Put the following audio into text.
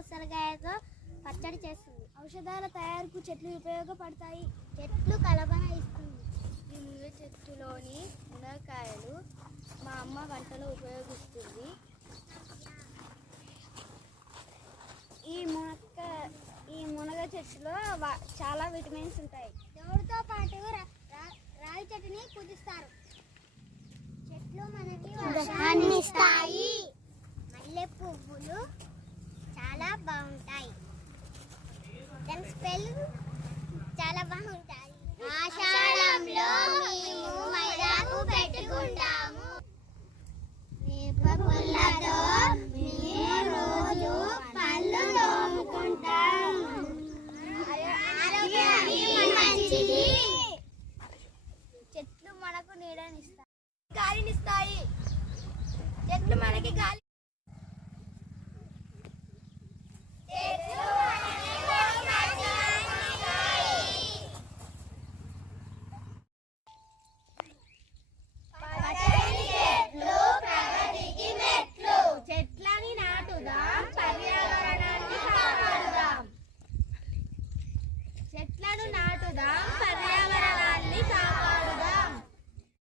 ఉసిరికాయతో పచ్చడి చేస్తుంది. ఔషధాల తయారీకు చెట్లు ఉపయోగపడతాయి. చెట్లు కలపన ఇస్తుంది. ఈ మునగ చెట్టులోని మునక్కాయలు మా అమ్మ వంటలో ఉపయోగిస్తుంది. ఈ మునగ చెట్టులో చాలా విటమిన్స్ ఉంటాయి. దేవుడితో పాటు రావి చెట్టుని పూజిస్తారు. చెట్లు మనకి వర్షాన్ని ఇస్తాయి. మల్లె పువ్వులు చాలా బాగుంటాయి. దాని స్మెల్ చాలా బాగుంటాయి. ఆషాఢంలో మేము మైదాకు పెట్టుకుంటాము. వేప పుల్లతో మేము రోజు పళ్ళు తోముకుంటాము. ఆరోగ్యానికి మంచిది. చెట్లు మనకు నీడనిస్తాయి, గాలినిస్తాయి. చెట్లు మనకి గాలి